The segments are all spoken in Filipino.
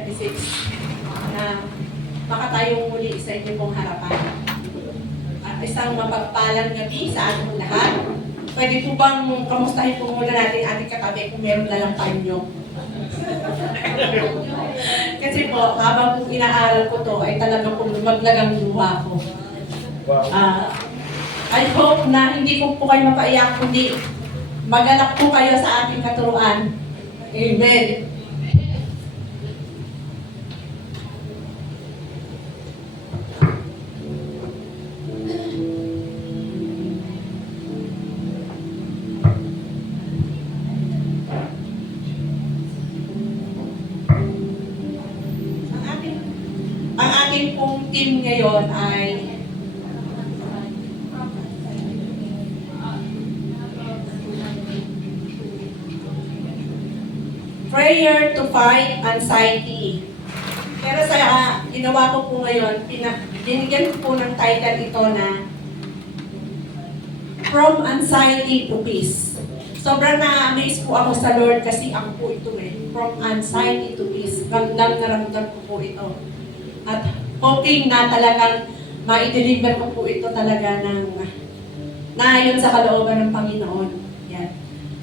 2026 na makatayong muli sa inyo pong harapan. At isang mapagpalang gabi sa ating lahat. Pwede po bang kamustahin po muna natin ating katabi kung meron na lang panyo? Kasi po, habang po inaaral ko to, ay talagang po maglagang luha ko. I hope na hindi ko po kayo mapaiyak, kundi magalak po kayo sa ating katuruan. Amen. Ang ating pong team ngayon ay Prayer to Fight Anxiety. Pero sa ginawa ko po ngayon, binigyan ko po ng title ito na From Anxiety to Peace. Sobrang na-amaze po ako sa Lord kasi ako po ito From Anxiety to Peace. Ramdam na ramdam ko po ito. At hoping na talagang ma-deliver ko po ito talaga ng naayon sa kalooban ng Panginoon. Yan.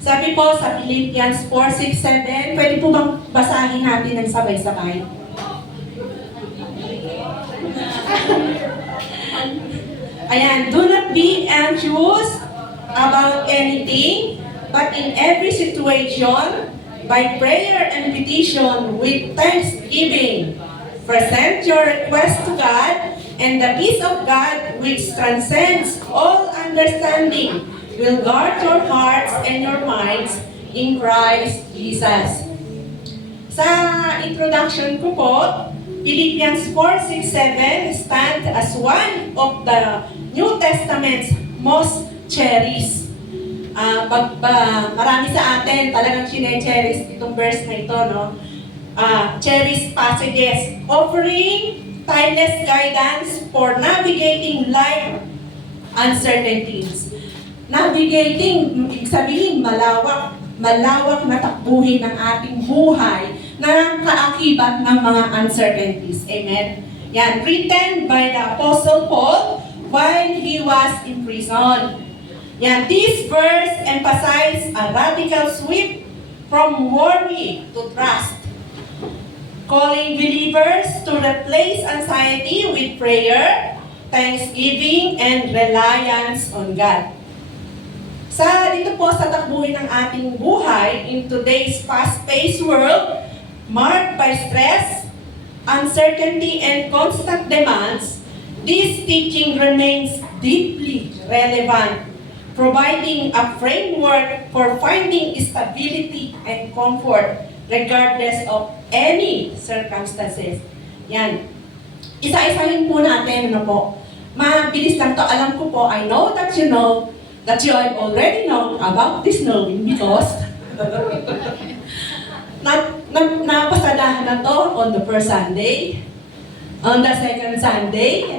Sabi po sa Philippians 4:6-7, pwede po bang basahin natin ng sabay-sabay? Ayan, do not be anxious about anything, but in every situation, by prayer and petition with thanksgiving, present your request to God, and the peace of God, which transcends all understanding, will guard your hearts and your minds in Christ Jesus. Sa introduction ko po, Philippians 4:6-7 stand as one of the New Testament's most cherished. Marami sa atin talagang chine-cherish itong verse na ito, no? Cherished passages offering timeless guidance for navigating life uncertainties. Navigating, ibig sabihin, malawak na takbuhin ng ating buhay na kaakibat ng mga uncertainties. Amen? Yan, written by the Apostle Paul while he was in prison. Yan, this verse emphasizes a radical sweep from worry to trust, calling believers to replace anxiety with prayer, thanksgiving, and reliance on God. Dito po sa takbuhin ng ating buhay in today's fast-paced world, marked by stress, uncertainty, and constant demands, this teaching remains deeply relevant, providing a framework for finding stability and comfort regardless of any circumstances. Yan. Isa-isahin po natin, ano po. Mabilis lang to. Alam ko po, I know that you know that you already know about this knowing because napasadahan na to on the first Sunday, on the second Sunday,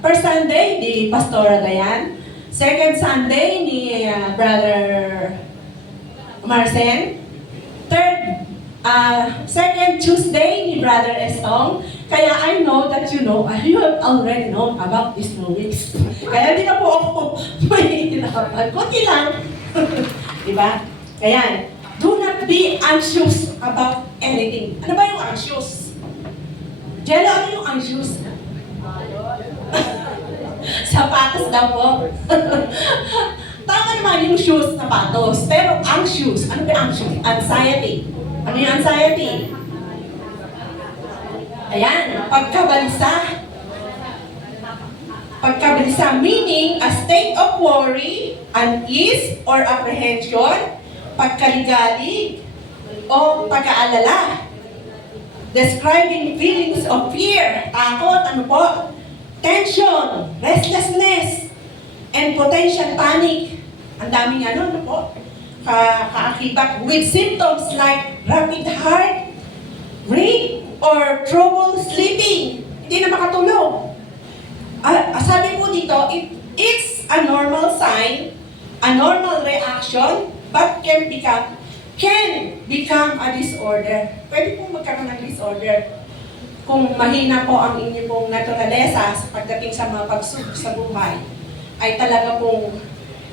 first Sunday, ni Pastora Dayan, second Sunday, ni Brother Marcen, second Tuesday, ni Brother Estong. Kaya I know that you know, you have already known about these knowings. Kaya di na po ako mahihirapan. Kunti lang. Diba? Kaya, do not be anxious about anything. Ano ba yung anxious? Jello, ano yung anxious? Sapatos daw po. Tama naman yung shoes, sapatos. Pero anxious, ano ba yung anxious? Anxiety. Ano yung anxiety? Ayan, pagkabalisa. Pagkabalisa meaning a state of worry, unease, or apprehension, pagkaligalig, o pag-aalala. Describing feelings of fear, takot, ano po, tension, restlessness, and potential panic. Ang daming ano po, kaakibat with symptoms like rapid heart rate or trouble sleeping. Hindi na makatulog. Sabi po dito, it's a normal sign, a normal reaction, but can become can become a disorder. Pwede pong magkaroon ng disorder kung mahina po ang inyo pong naturalesa sa pagdating sa mga pagsubok sa buhay, ay talaga pong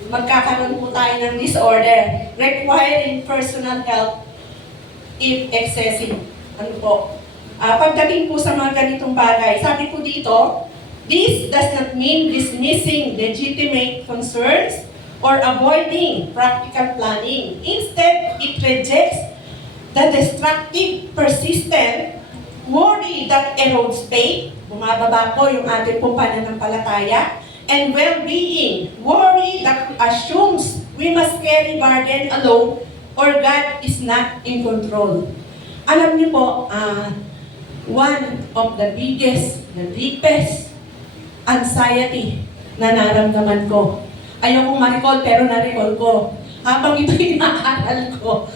magkakaroon po tayo ng disorder requiring personal help if excessive. Ano po? Pagdating po sa mga ganitong bagay, sabi ko dito, this does not mean dismissing legitimate concerns or avoiding practical planning. Instead, it rejects the destructive, persistent worry that erodes faith, bumababa po yung ating pong pananampalataya, and well-being, worry that assumes we must carry burden alone or God is not in control. Alam niyo po, one of the biggest, the deepest anxiety na naramdaman ko. Ayokong ma-recall pero na-recall ko. Habang ito inaaral ko,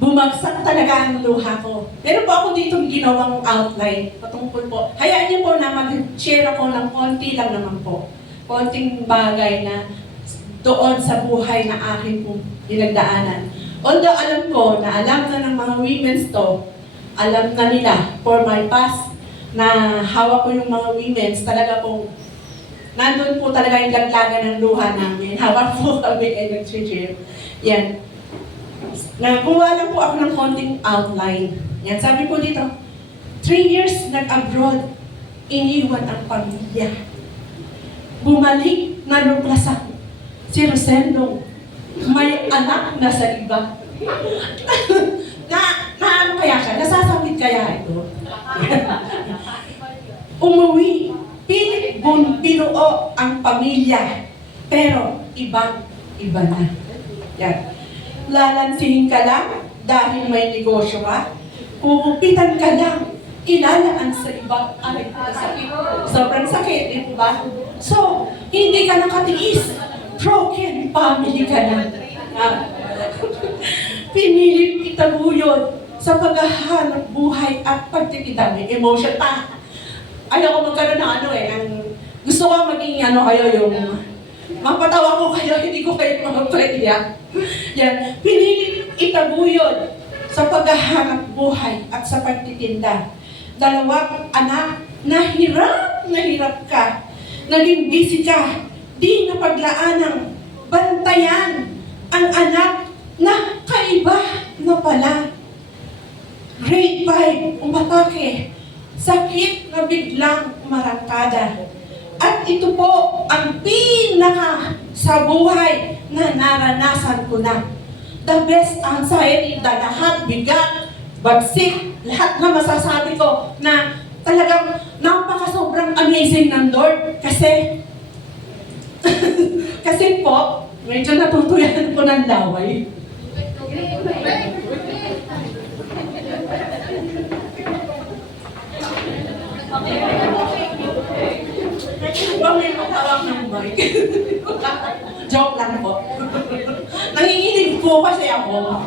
bumagsak talaga ang luha ko. Pero po ako dito ginawang outline patungkol po. Hayaan niyo po na mag-share ako ng konti lang naman po. Konting bagay na doon sa buhay na aking pong pinagdaanan. Although alam ko na alam na ng mga women's to, alam na nila for my past na hawak ko yung mga women's, talaga pong nandun po talaga yung laglagan ng luha namin. Hawak po kami ay nag-share. Yan. Nagawa lang po ako ng konting outline. Yan, sabi po dito, 3 years nag-abroad, iniwan ang pamilya. Bumalik na luplasan si Rosendo. May anak na sa iba. na ano kaya siya? Nasasawit kaya ito? Umuwi. Pilit binuo ang pamilya. Pero iba na. Yan. Lalansihin ka lang dahil may negosyo ka. Pupupitan ka lang. Ilalaan sa iba. Ay, sakit. Sobrang sakit, di ba? So, hindi ka nakatiis. Broken family ka na. Pinilit itaguyod sa paghahanap buhay at pagtitida. May emotion pa. Ayaw ko magkaroon ng gusto ko maging kayo yung mapatawa ko kayo, hindi ko kayo mapapaiyak. Yan. Pinilit itaguyod sa paghahanap buhay at sa pagtitinda. 2 anak, nahirap ka. Naging busy ka. Di napaglaanang bantayan ang anak na kaiba na pala. Grade 5, umatake. Sakit na biglang marangkada. At ito po ang pinaka sa buhay na naranasan ko na. The best anxiety, lahat bigat, bagsik, lahat na masasabi ko na talagang napaka-sobrang amazing ng Lord. Kasi po, medyo natutuyan ko ng laway. Huwag may matawag ng mic. Joke lang po. Nanginginig po kasi ako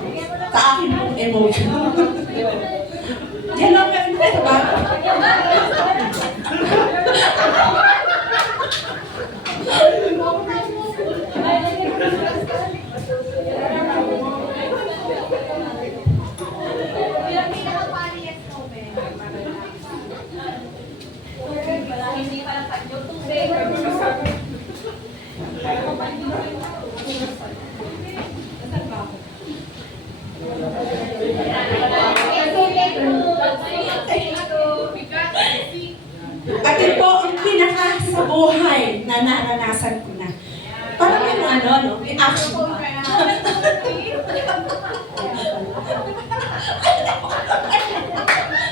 sa akin pong emotion. Yan lang kasi ba? At ito po ang pinaka sa buhay na naranasan ko na. Parang yung may action pa.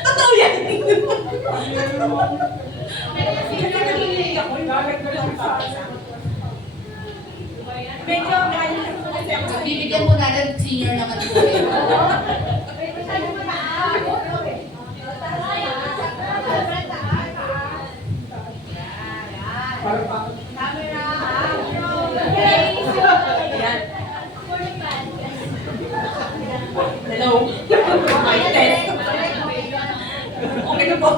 Totoo yan. Medyo kasi ako. Bibigyan po natin senior naman po eh. Hello? My test. Okay na po.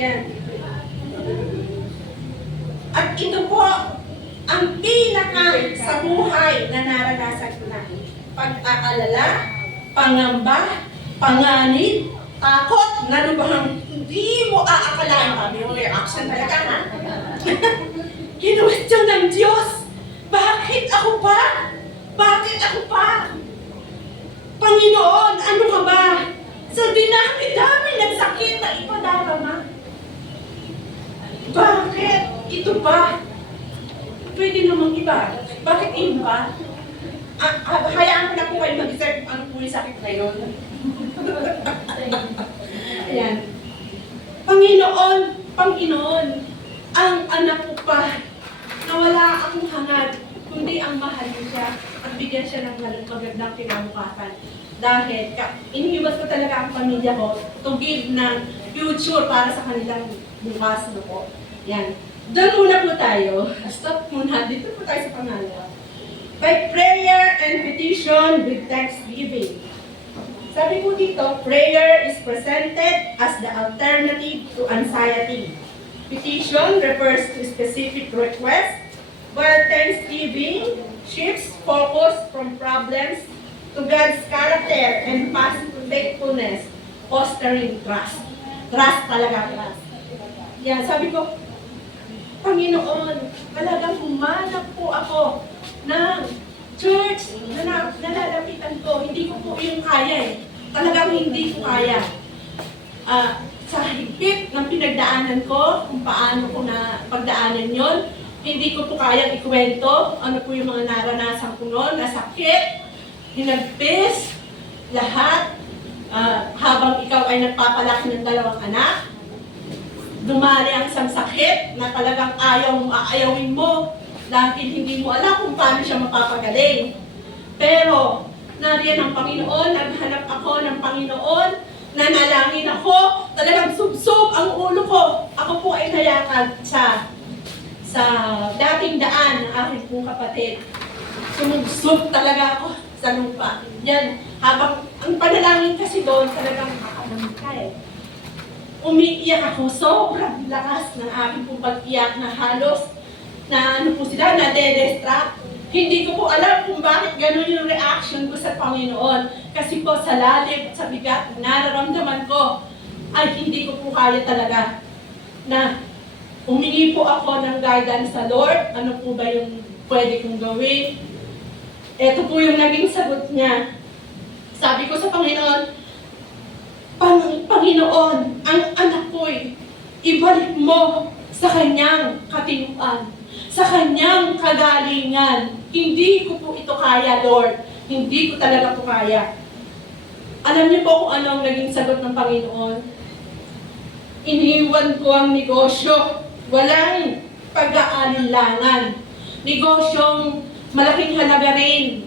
Yan. At ito po, ang pinaka sa buhay na naranasan ko na. pag-aalala, pangamba, panganib, takot, na lubhang hindi mo aakalain. Sabi yung reaction talaga, ha? Kinuwestiyon ng Diyos. Bakit ako pa? Bakit ako pa? Panginoon, ano ka ba? Sa dinami-dami ng sakit na ipadarama. Bakit? Ito ba? Pwede namang iba. Bakit iba? Hayaan ko na po kayo mag-isip ano po yung sakit na yun. Ayan. Panginoon, ang anak ko pa na wala akong hangad, kundi ang mahal ko siya at bigyan siya ng magandang kinabukasan. Dahil iniiwas ko talaga ang pamilya ko to give ng future para sa kanilang bukas na po. Yan. Doon muna po tayo. Stop muna. Dito po tayo sa pangalawa. By prayer and petition with thanksgiving. Sabi po dito, prayer is presented as the alternative to anxiety. Petition refers to specific requests, while thanksgiving shifts focus from problems to God's character and past faithfulness, fostering trust. Trust talaga, trust. Yan, sabi ko, Panginoon, talagang humanap po ako ng church na nalalapitan ko. Hindi ko po yung kaya eh. Talagang hindi ko kaya. Sa higpit ng pinagdaanan ko, kung paano ko na pagdaanan yon, hindi ko po kaya ikwento ano po yung mga naranasan ko noon, na sakit, hinagpis, lahat, habang ikaw ay nagpapalaki ng 2 anak, dumali ang isang sakit na talagang aayawin mo dahil hindi mo alam kung paano siya mapapagaling. Pero, nariyan ang Panginoon, naghanap ako ng Panginoon, nanalangin ako, talagang subsob ang ulo ko. Ako po ay nayakag sa dating daan ng aking pong kapatid. Sumubsob talaga ako sa lupa. Yan, habang ang panalangin kasi doon talagang makakalamig ka eh. Umiiyak ako, sobrang lakas ng aking pong pag-iyak na halos na ano po sila, na-destruct. Hindi ko po alam kung bakit gano'n yung reaction ko sa Panginoon. Kasi po sa lalim, sa bigat, nararamdaman ko ay hindi ko po kaya talaga na humingi po ako ng guidance sa Lord. Ano po ba yung pwede kong gawin? Ito po yung naging sagot niya. Sabi ko sa Panginoon, Panginoon, ang anak ko'y ibalik mo sa kanyang katinuan, sa kanyang kagalingan. Hindi ko po ito kaya, Lord. Hindi ko talaga po kaya. Alam niyo po kung ano ang naging sagot ng Panginoon? Iniwan ko ang negosyo. Walang pag-aalinlangan. Negosyong malaking halaga rin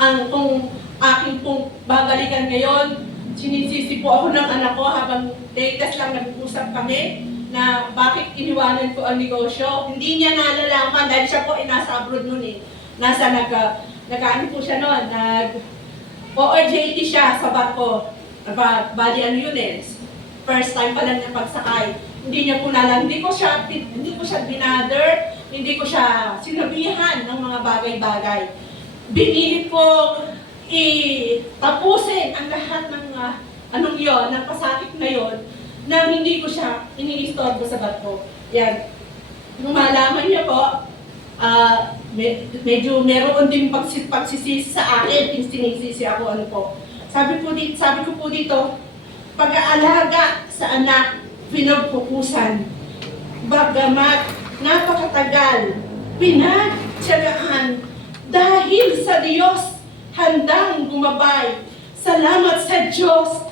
ang kung aking pong babalikan ngayon. Sinisisi po ako ng anak ko habang latest lang nag-uusap kami na bakit iniwanan ko ang negosyo. Hindi niya nalalaman dahil siya po ay nasa abroad noon eh. Nasa nag-ano po siya noon, ORJT siya sa barko. Bali ano yun eh, first time pa lang niya pagsakay. Hindi niya po nalang, hindi ko siya binother, hindi ko siya sinabihan ng mga bagay-bagay. Binilit ko tapusin ang lahat ng anong yon, ng pasakit na yon, na hindi ko siya ini-istorbo sa barko. Yan. Nung malaman niya po, medyo meron din pagsisisi sa akin, yung sinisisi ako ano po. Sabi ko po dito, pag-aalaga sa anak, pinagpupusan. Bagamat napakatagal, pinagtyagaan dahil sa Diyos, handang gumabay. Salamat sa Diyos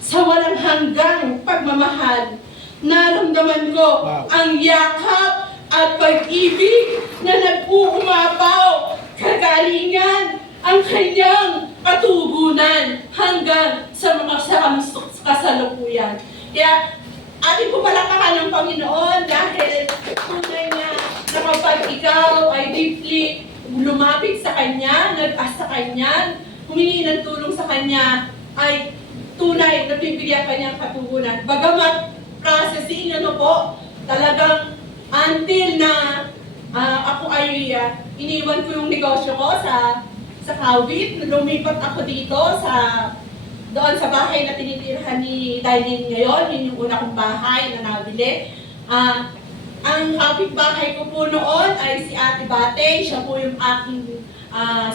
sa walang hanggang pagmamahal. Naramdaman ko ang yakap at pag-ibig na nag-uumapaw, kagalingan, ang kanyang katugunan hanggang sa mga kasalukuyan. Kaya ating po palakpakan ng Panginoon dahil tunay na kapag ikaw ay deeply lumapit sa Kanya, nag-ask sa Kanya, humingi ng tulong sa Kanya, ay tunay na bibigyan Kanyang katugunan. Bagamat processing, talagang until na ako ay iniwan ko yung negosyo ko sa sa Kawit. Lumipat ako dito doon sa bahay na tinitirhan ni Darlene ngayon. Yun yung una kong bahay na nabili. Ang kapitbahay ko po noon ay si Ate Bate. Siya po yung aking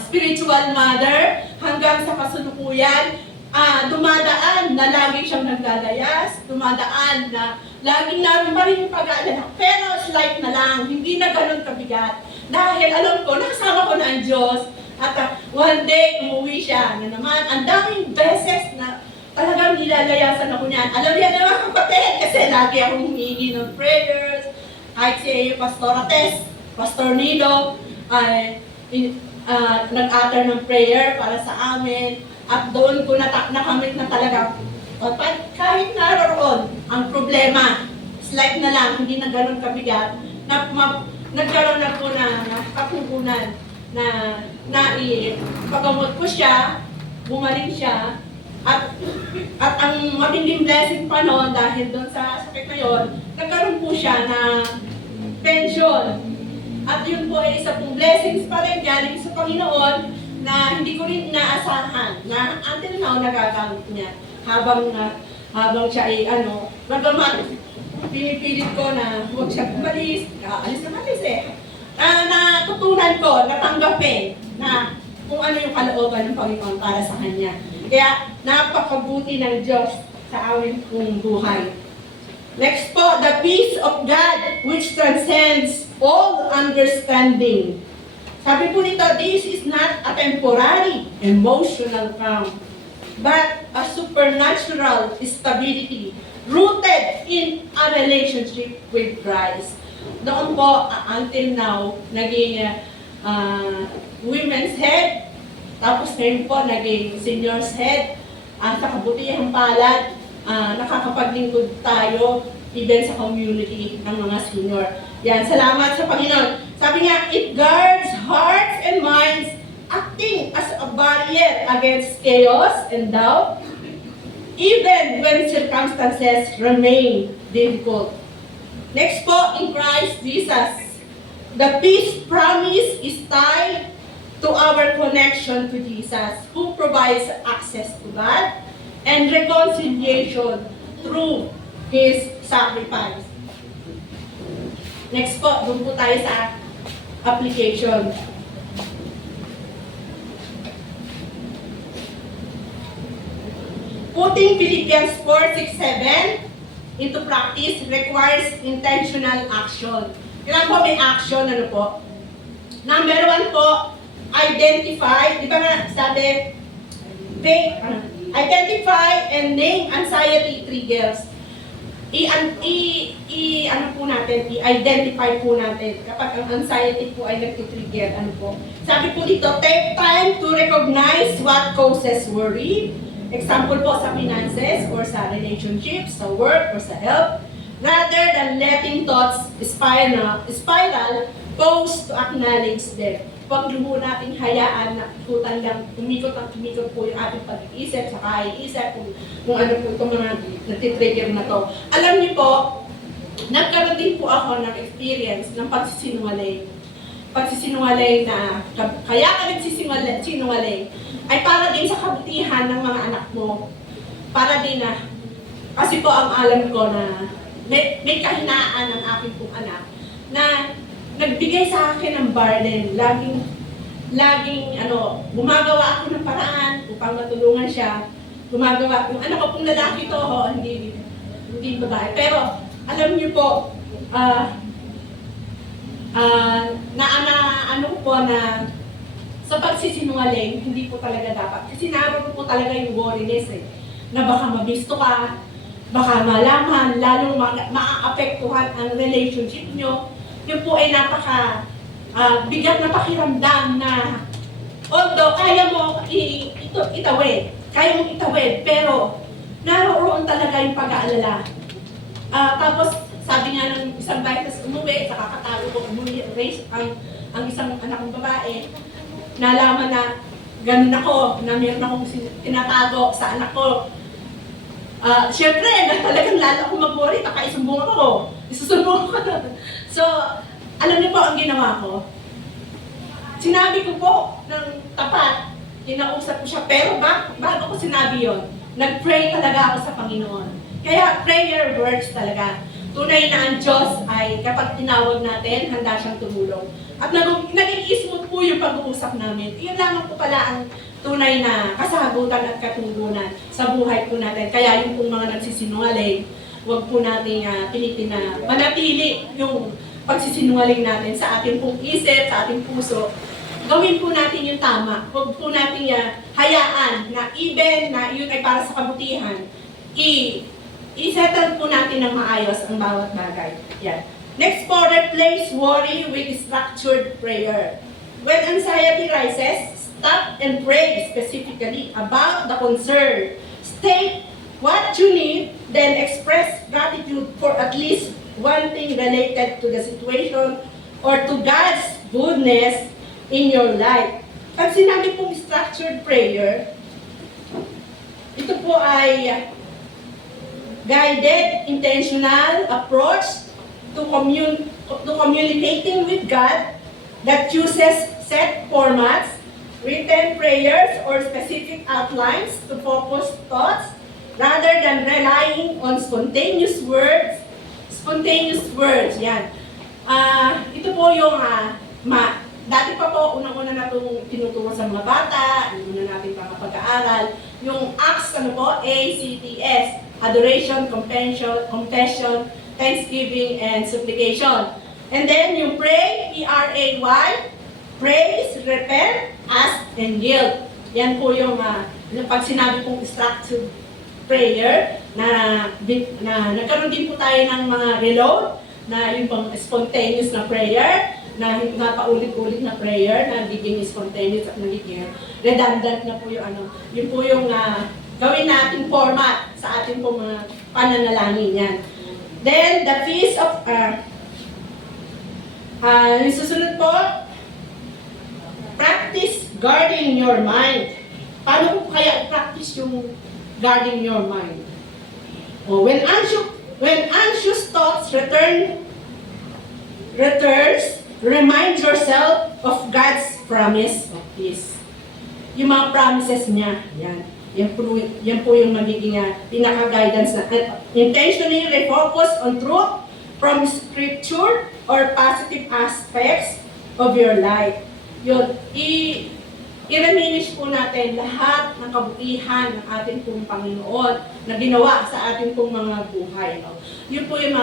spiritual mother. Hanggang sa kasalukuyan, dumadaan na lagi siyang naglalayas. Dumadaan na laging naroon pa rin yung pag-aalala. Pero slight na lang, hindi na ganun kabigat. Dahil alam ko, nakasama ko na ang Diyos. At one day, umuwi siya na naman. Ang daming beses na talagang nilalayasan ako niyan. Alam niya naman kapatid, kasi lagi akong humingi ng prayers. Kahit si Pastor Ates, Pastor Nido, ay nag-utter ng prayer para sa amin. At doon ko nakamit na talaga, kahit naroon ang problema, slight na lang, hindi na ganun kabigat, nagkaroon na po na kapugunan na ipagamot ko siya, bumalik siya, at ang matinding blessing pa noon dahil doon sa sakit na yun, nagkaroon po siya na pension. At yun po ay isa pong blessings pa rin galing sa Panginoon na hindi ko rin inaasahan na until now nagagamit niya habang siya ay nagamat. Pinipilit ko na huwag siya umalis, alis na alis eh. Natutunan ko, natanggapin na kung ano yung kalooban ng Panginoon para sa Kanya. Kaya napakabuti ng Diyos sa aming pong buhay. Next po, the peace of God which transcends all understanding. Sabi po nito, this is not a temporary emotional calm, but a supernatural stability rooted in a relationship with Christ. Noon po, until now, naging women's head, tapos ngayon po, naging senior's head, sa kabutihang palad, nakakapaglingkod tayo, even sa community ng mga senior. Yan, salamat sa Panginoon. Sabi nga, it guards hearts and minds, acting as a barrier against chaos and doubt, even when circumstances remain difficult. Next po, in Christ Jesus, the peace promise is tied to our connection to Jesus, who provides access to God and reconciliation through His sacrifice. Next po, doon po tayo sa application. Putting Philippians 4:6-7 into practice requires intentional action. Kailangan po may action, ano po? Number 1 po, identify, di ba nga sabi, identify and name anxiety triggers. I-identify po natin kapag ang anxiety po ay nag-trigger, ano po. Sabi po dito, take time to recognize what causes worry. Example po sa finances or sa relationships, sa work or sa health. Rather than letting thoughts spiral, pause to acknowledge them. Huwag mo natin hayaan na ikutan lang, umikot po yung ating pag-iisip, saka iisip kung ano po itong mga natitrigger na to. Alam niyo po, nagkaroon din po ako ng experience ng pagsisinungaling. Pagsisinungaling na, kaya ka nagsisinungaling, ay para din sa kabutihan ng mga anak mo. Para din na, kasi po ang alam ko na may kahinaan ng aking pong anak na nagbigay sa akin ng burden. Laging gumagawa ako ng paraan upang matulungan siya. Gumagawa, yung anak ko pong lalaki to, hindi babae. Pero, alam niyo po, na sa pagsisinungaling, hindi po talaga dapat. Kasi naroon po talaga yung worriness na baka mabisto ka, baka malaman, lalong maaapektuhan ang relationship nyo. Yun po ay bigat na pakiramdam na although kaya mo itawid, pero naroon talaga yung pag-aalala. Tapos sabi nga ng isang vitas umuwi, sa kakatago ko raise ang isang anak kong babae, nalaman na ganun ako, na meron akong tinatago sa anak ko. Siyempre, talagang lalo akong mag-worry, baka isumbong ako. Isusumbong ako. So, alam niyo po ang ginawa ko? Sinabi ko po ng tapat, kinausap ko siya, pero bago ko sinabi yon, nag-pray talaga ako sa Panginoon. Kaya prayer works talaga. Tunay na ang Diyos ay kapag tinawag natin, handa siyang tumulong. At naging smooth po yung pag-uusap namin. Yun lamang po pala ang tunay na kasagutan at katugunan sa buhay po natin. Kaya yung pong mga nagsisinungaling, huwag po nating pilitin na manatili yung pagsisinungaling natin sa ating pong isip, sa ating puso. Gawin po natin yung tama. Huwag po natin hayaan na even na yun ay para sa kabutihan, i-settle po natin ng maayos ang bawat bagay. Yan. Next po, replace worry with structured prayer. When anxiety rises, stop and pray specifically about the concern. State what you need, then express gratitude for at least one thing related to the situation or to God's goodness in your life. Pag sinabi pong structured prayer, ito po ay guided, intentional approach to communicating with God that uses set formats, written prayers, or specific outlines to focus thoughts rather than relying on spontaneous words. Spontaneous words, yan. Ito po yung dati pa po, unang-una na itong tinuturo sa mga bata, yung una natin pang pag-aaral, yung ACTS, ACTS, Adoration, Confession, Thanksgiving, and Supplication. And then yung pray, P-R-A-Y, praise, repent, ask, and yield. Yan po yung pag sinabi pong structured prayer na nagkaroon din po tayo ng mga reload na yung pang spontaneous na prayer, na paulit-ulit na prayer, na nagiging spontaneous at nagiging redundant na po yung yun po yung gawin natin format sa ating pong mga pananalangin yan. Then, the feast of, yung susunod po, practice guarding your mind. Paano ko kaya practice yung guarding your mind? When anxious thoughts returns, remind yourself of God's promise of peace. Yung mga promises niya, yan. Yan po yung magiging pinaka-guidance na intentionally refocus on truth from scripture or positive aspects of your life. Yun, i-reminisce po natin lahat ng kabutihan ng ating pong Panginoon na ginawa sa ating pong mga buhay. No? Yun po yung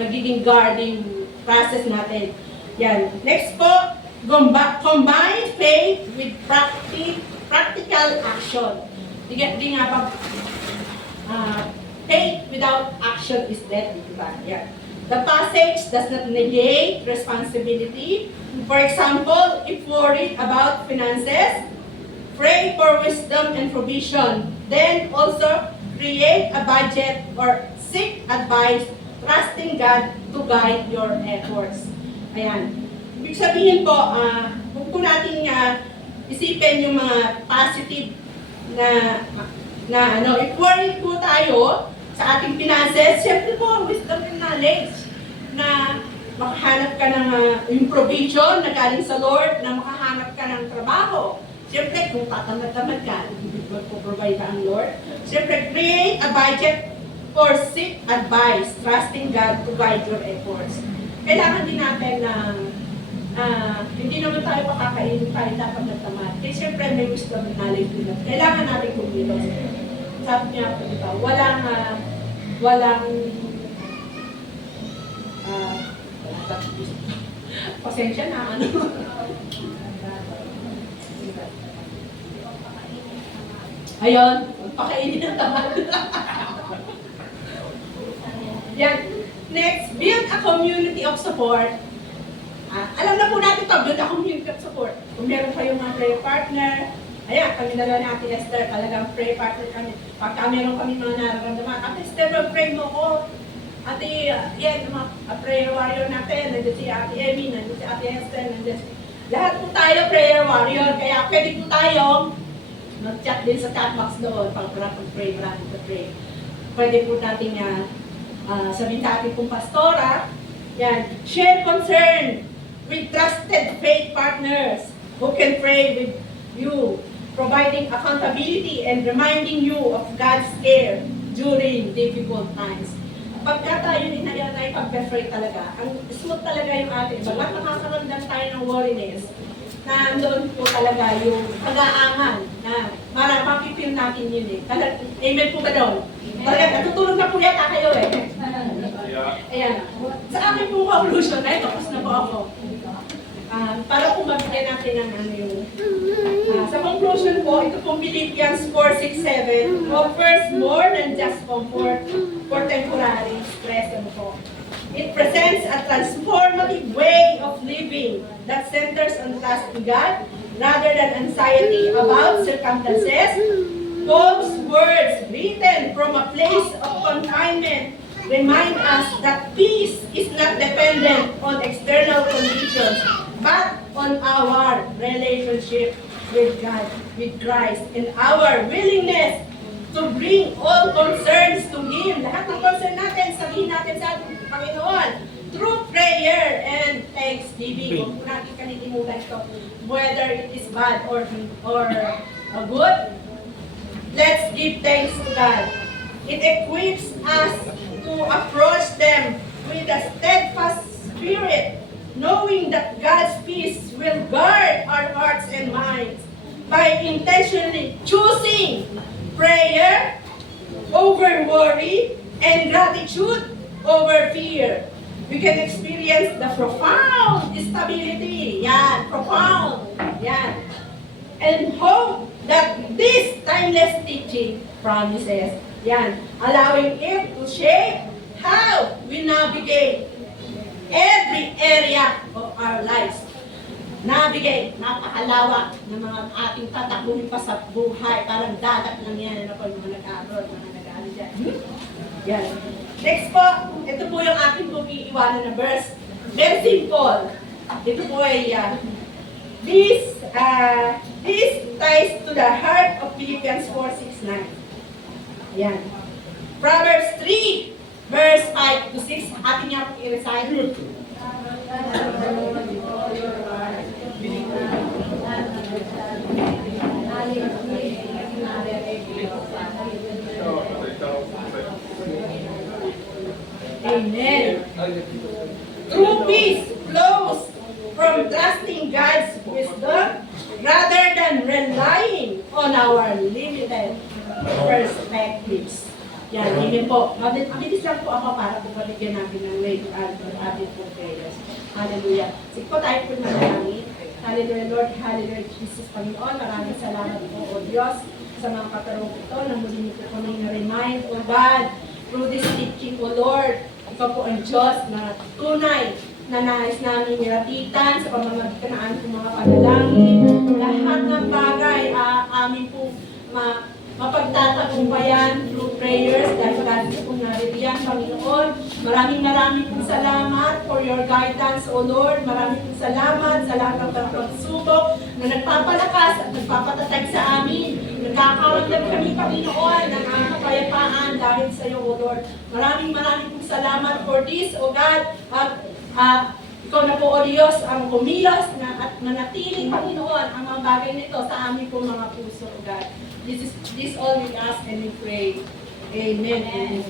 magiging guarding process natin. Yan. Next po, combine faith with practical action. Di nga ba, faith without action is dead, diba? Yeah. The passage does not negate responsibility. For example, if worried about finances, pray for wisdom and provision. Then also create a budget or seek advice, trusting God to guide your efforts. Ayan. Ibig sabihin po, huwag po natin isipin yung mga positive na if worried po tayo sa ating finances, siyempre po, wisdom and knowledge na makahanap ka ng yung provision na galing sa Lord, na makahanap ka ng trabaho. Siyempre, kung tatamad-tamad ka, magpo-provide ka ang Lord. Siyempre, create a budget or seek advice, trusting God to guide your efforts. Kailangan din natin ng hindi naman tayo pakakainin tayo dapat nagtamad. Kaya siyempre may wisdom and knowledge din. Kailangan natin kumilos. Sabi niya po dito, walang pasensya na Ayun, pakainin ng tamad. Yan. Next, build a community of support. Alam na po natin ito, build a community of support. Kung meron kayong mga prayer partner, ayan, kami na lang ni Ate Esther, talagang prayer partner kami. Pagka meron kami mga nararamdaman, Ate Esther, mag-pray mo ko. Ate, yan, mga prayer warrior natin, nandiyan si Ate Emmy, nandiyan si Ate Esther, nandiyan si... Lahat po tayo prayer warrior, kaya pwede po tayo mag-chat din sa chat box doon, pag-pray, pag-pray. Pwede po natin sabihin sa ating pong pastora, yan, share concern with trusted faith partners who can pray with you, providing accountability and reminding you of God's care during difficult times. Pagka tayo din tayo pag-pray talaga, ang smooth talaga yung atin. Bagat nakakaramdam tayo ng worriness, na doon po talaga yung pag-aangan na mapipil natin yun eh. Amen po ba doon? Talaga, natutulog na po yata kayo eh. Ayan. Sa akin po conclusion, ay tapos na po ako. Para po mabigyan natin ng ano yung... sa conclusion po, ito pong Philippians 4:6-7 offers more than just comfort for temporary stress. Ano po. It presents a transformative way of living that centers on trust in God rather than anxiety about circumstances. Paul's words written from a place of confinement remind us that peace is not dependent on external conditions, but on our relationship with God, with Christ, and our willingness to bring all concerns to Him. Lahat ng concern natin, sabihin natin sa Panginoon, through prayer and thanksgiving. Huwag po natin kanilimutan ito, whether it is bad or good. Let's give thanks to God. It equips us to approach them with a steadfast spirit, knowing that God's peace will guard our hearts and minds by intentionally choosing prayer over worry and gratitude over fear. We can experience the profound stability, yan, profound, yan, and hope that this timeless teaching promises, yan, allowing it to shape how we navigate every area of our lives. Navigate, napakalawak ng mga ating tatakbuhin pa sa buhay. Parang dagat lang yan. Ano po yung mga nag-abroad, mga nag-ano dyan. Yan. Next po, ito po yung ating pong iiwanan na verse. Very simple. Ito po ay, this ties to the heart of Philippians 4:6-9. Yan. Proverbs 3, verse 5-6. Atin niya pong i-recite. Amen. True peace flows from trusting God's wisdom rather than relying on our limited perspectives. Yan, amen po. Mabilis lang po ako para po paligyan natin ng way to add po prayers. Hallelujah. Sige po tayo po manalangin. Hallelujah, Lord. Hallelujah, Jesus, Panginoon. Maraming salamat po, O Diyos, sa mga katarong ito na muli nito kami na-remind, O God, through this teaching, O Lord, ikaw po ang Diyos na tunay na nais namin nirapitan sa pamamagitan ng aming mga panalangin. Lahat ng bagay amin po mapagtatagumpayan through prayers dahil pagkakit po naririyan, Panginoon. Maraming pong salamat for your guidance, O Lord. Maraming pong salamat sa lahat ng pagsubok na nagpapalakas at nagpapatatag sa amin. Nagkakaramdam kami, Panginoon, ng kapayapaan dahil sa iyo, O Lord. Maraming pong salamat for this, O God. Ikaw na po, O Diyos, ang kumilos at manatiling, Panginoon, ang mga bagay nito sa aming pong mga puso, O God. This all we ask and we pray. Amen. Amen.